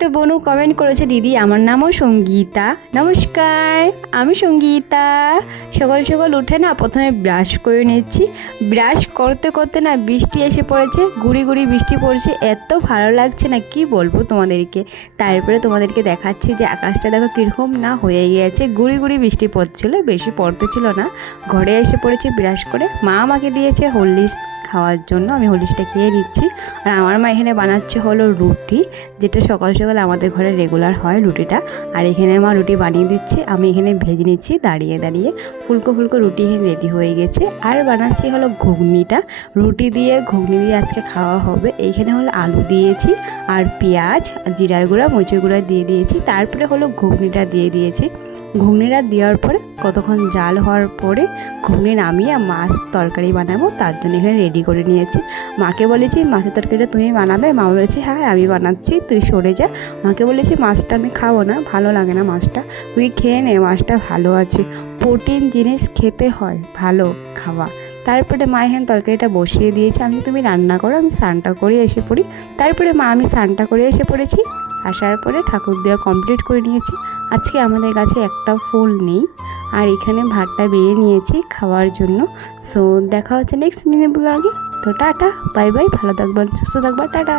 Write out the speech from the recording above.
একটা বনু কমেন্ট করেছে, দিদি আমার নামও সঙ্গীতা। নমস্কার, আমি সঙ্গীতা। সকাল সকাল উঠে না প্রথমে ব্রাশ করে নিচ্ছি। ব্রাশ করতে করতে না বৃষ্টি এসে পড়েছে, গুড়ি গুড়ি বৃষ্টি পড়ছে, এত ভালো লাগছে না কি বলবো তোমাদেরকে। তারপরে তোমাদেরকে দেখাচ্ছি যে আকাশটা দেখো কীরকম না হয়ে গিয়েছে, গুড়ি গুড়ি বৃষ্টি পড়ছিল, বেশি পড়তে ছিল না। ঘরে এসে পড়েছি ব্রাশ করে, মা আমাকে দিয়েছে হরলিক্স খাওয়ার জন্য, আমি হরলিক্সটা খেয়ে নিচ্ছি। আর আমার মা এখানে বানাচ্ছে হলো রুটি, যেটা সকাল সকাল আমাদের ঘরে রেগুলার হয় রুটিটা। আর এখানে মা রুটি বানিয়ে দিচ্ছে, আমি এখানে ভেজে নিচ্ছি দাঁড়িয়ে দাঁড়িয়ে। ফুলকো ফুলকো রুটি এখানে রেডি হয়ে গেছে। আর বানাচ্ছি হলো ঘুগনিটা, রুটি দিয়ে ঘুগনি দিয়ে আজকে খাওয়া হবে। এইখানে হলো আলু দিয়েছি আর পেঁয়াজ, জিরার গুঁড়া, মরিচের গুঁড়া দিয়ে দিয়েছি। তারপরে হলো ঘুগনিটা দিয়ে দিয়েছি। ঘুগনিটা দেওয়ার পরে কতক্ষণ জাল হওয়ার পরে ঘুগনি নামিয়ে মাছ তরকারি বানাবো, তার জন্য এখানে রেডি করে নিয়েছি। মাকে বলেছি মাছের তরকারিটা তুমি বানাবে, মা বলেছে হ্যাঁ আমি বানাচ্ছি, তুই সরে যা। মাকে বলেছি মাছটা আমি খাবো না, ভালো লাগে না মাছটা, তুই খেয়ে নে, মাছটা ভালো আছে, প্রোটিন জিনিস খেতে হয়, ভালো খাওয়া। তারপরে মা এখানে তরকারিটা বসিয়ে দিয়েছে, আমি তুমি রান্না করো, আমি স্নানটা করে এসে পড়ি। তারপরে মা আমি স্নানটা করে এসে পড়েছি। আসার পরে ঠাকুর দেওয়া কমপ্লিট করে নিয়েছি। আজকে আমাদের কাছে একটা ফুল নেই। আর এখানে ভাতটা বেড়ে নিয়েছি খাওয়ার জন্য। সো দেখা হচ্ছে নেক্সট মিনি ব্লগে। তো টাটা, বাই বাই, ভালো থাকবেন, সুস্থ থাকবা, টাটা।